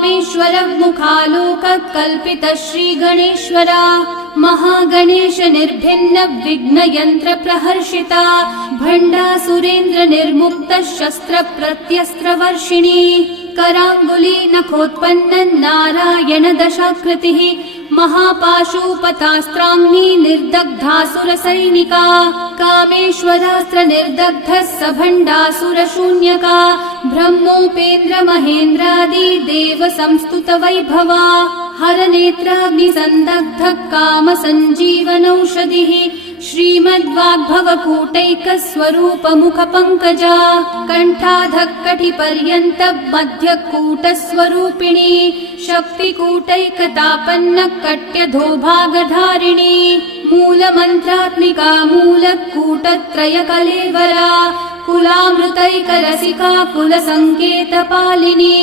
वामेश्वर मुखालोक कल्पित श्री गणेश्वरा महागणेश निर्भिन्न विघ्न यंत्र प्रहर्षिता भंडासुरेन्द्र निर्मुक्त शस्त्र प्रत्यस्त्र वर्षिणी करांगुली नखोत्पन्न नारायण दशाकृतिः महापाशुपतास्त्राग्नि निर्दग्धासुर सैनिका कामेश्वरास्त्र निर्दग्ध सभंडासुर शून्यका ब्रह्मोपेन्द्र महेन्द्रादि देव संस्तुत वैभवा हर नेत्राग्नि संदग्ध काम संजीवनौषधिः श्रीमद्वाग्भवकूटैक स्वरूप मुख पंकजा कंठाधक्कटि पर्यंत मध्य कूट स्वरूपिणी शक्तिकूटैकतापन्न कट्यधोभागधारिणी मूल मंत्रात्मिका मूल कूटत्रय कलेवरा कुलामृतैक रसिका कुल संकेत पालिनी